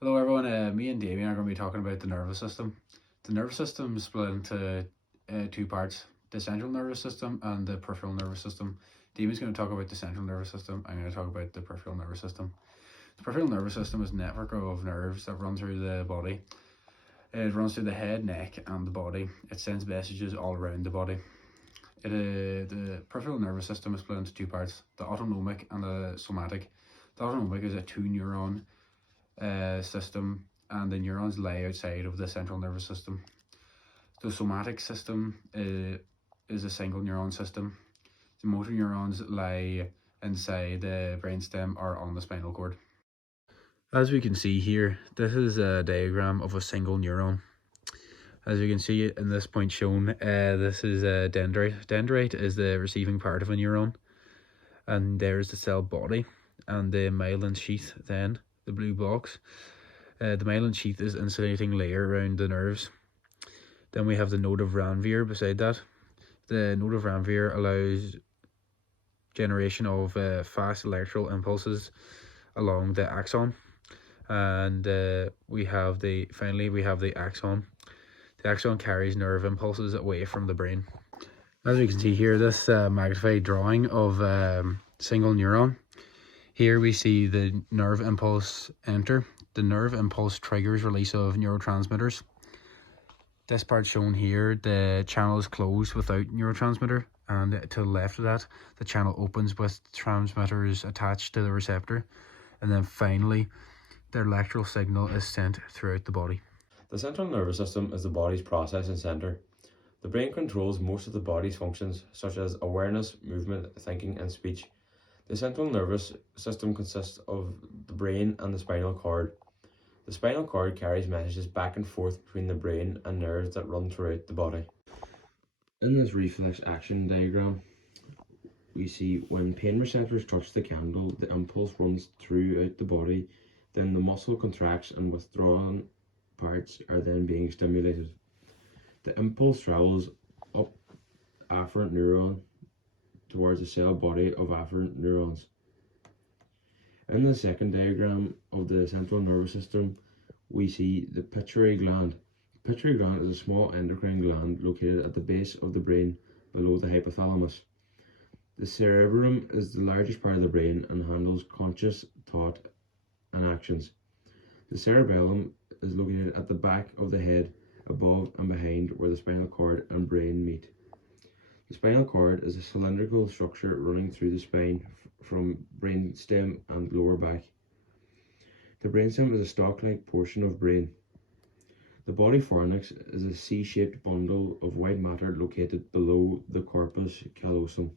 Hello everyone, me and Damien are going to be talking about the nervous system. The nervous system is split into two parts, the central nervous system and the peripheral nervous system. Damien's going to talk about the central nervous system, I'm going to talk about the peripheral nervous system. The peripheral nervous system is a network of nerves that run through the body. It runs through the head, neck and the body. It sends messages all around the body. The peripheral nervous system is split into two parts, the autonomic and the somatic. The autonomic is a two neuron system, and the neurons lie outside of the central nervous system. The somatic system is a single neuron system. The motor neurons lie inside the brainstem or on the spinal cord. As we can see here, this is a diagram of a single neuron. As you can see in this point shown, this is a dendrite. Dendrite is the receiving part of a neuron, and there's the cell body and the myelin sheath, then the blue box. The myelin sheath is insulating layer around the nerves. Then we have the node of Ranvier beside that. The node of Ranvier allows generation of fast electrical impulses along the axon. And finally we have the axon. The axon carries nerve impulses away from the brain. As you can see here, this magnified drawing of single neuron. Here we see the nerve impulse enter. The nerve impulse triggers release of neurotransmitters. This part shown here, the channel is closed without neurotransmitter, and to the left of that, the channel opens with transmitters attached to the receptor, and then finally, the electrical signal is sent throughout the body. The central nervous system is the body's processing center. The brain controls most of the body's functions, such as awareness, movement, thinking, and speech. The central nervous system consists of the brain and the spinal cord. The spinal cord carries messages back and forth between the brain and nerves that run throughout the body. In this reflex action diagram, we see when pain receptors touch the candle, the impulse runs throughout the body, then the muscle contracts and withdrawn parts are then being stimulated. The impulse travels up afferent neuron towards the cell body of afferent neurons. In the second diagram of the central nervous system, we see the pituitary gland. The pituitary gland is a small endocrine gland located at the base of the brain below the hypothalamus. The cerebrum is the largest part of the brain and handles conscious thought and actions. The cerebellum is located at the back of the head, above and behind where the spinal cord and brain meet. The spinal cord is a cylindrical structure running through the spine from brainstem and lower back. The brainstem is a stalk-like portion of brain. The body fornix is a C-shaped bundle of white matter located below the corpus callosum.